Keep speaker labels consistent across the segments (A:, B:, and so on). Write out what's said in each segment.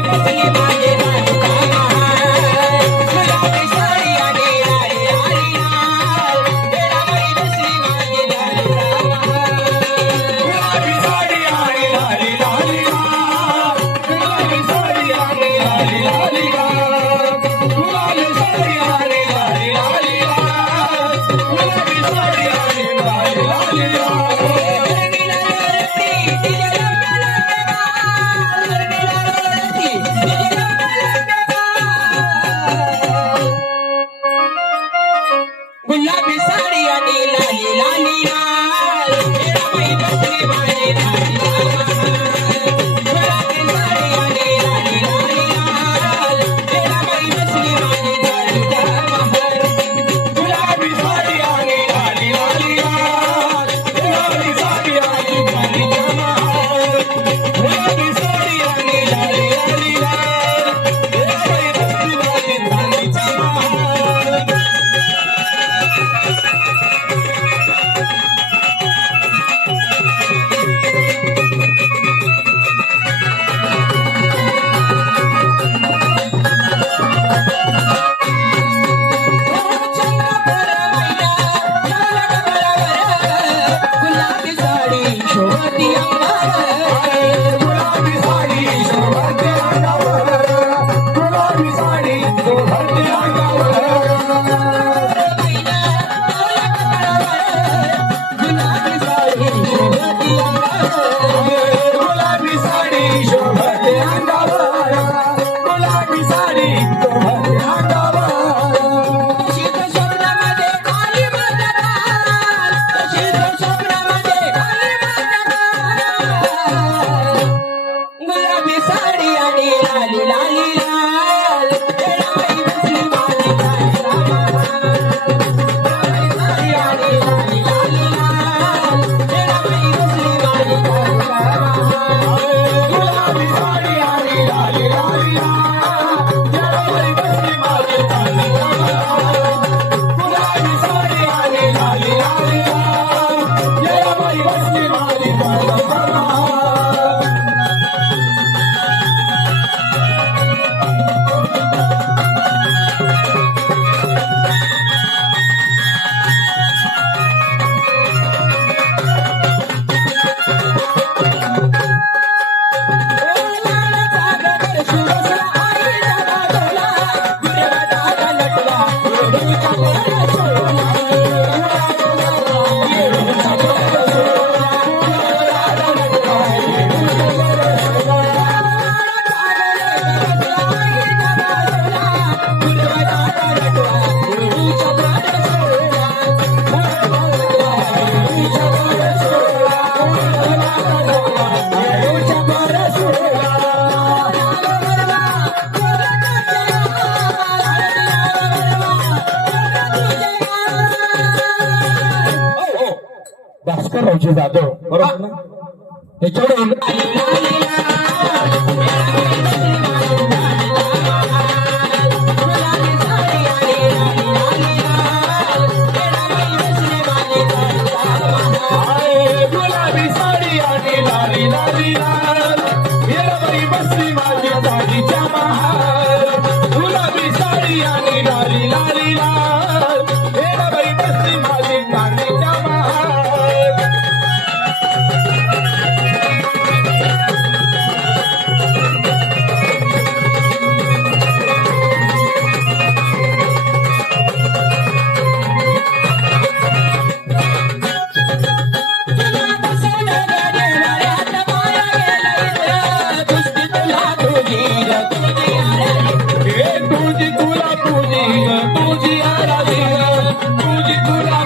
A: Thank you.
B: Oh. Bhaskar भाऊजी जाधव बरोबर ना
A: त्याच्याकडे
B: Navidad. तुझी तुला तुझी तुझी आराधी तुझी तुला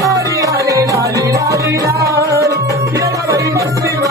B: सारी आले लाली लाली लाल ये भाई मुस्लिम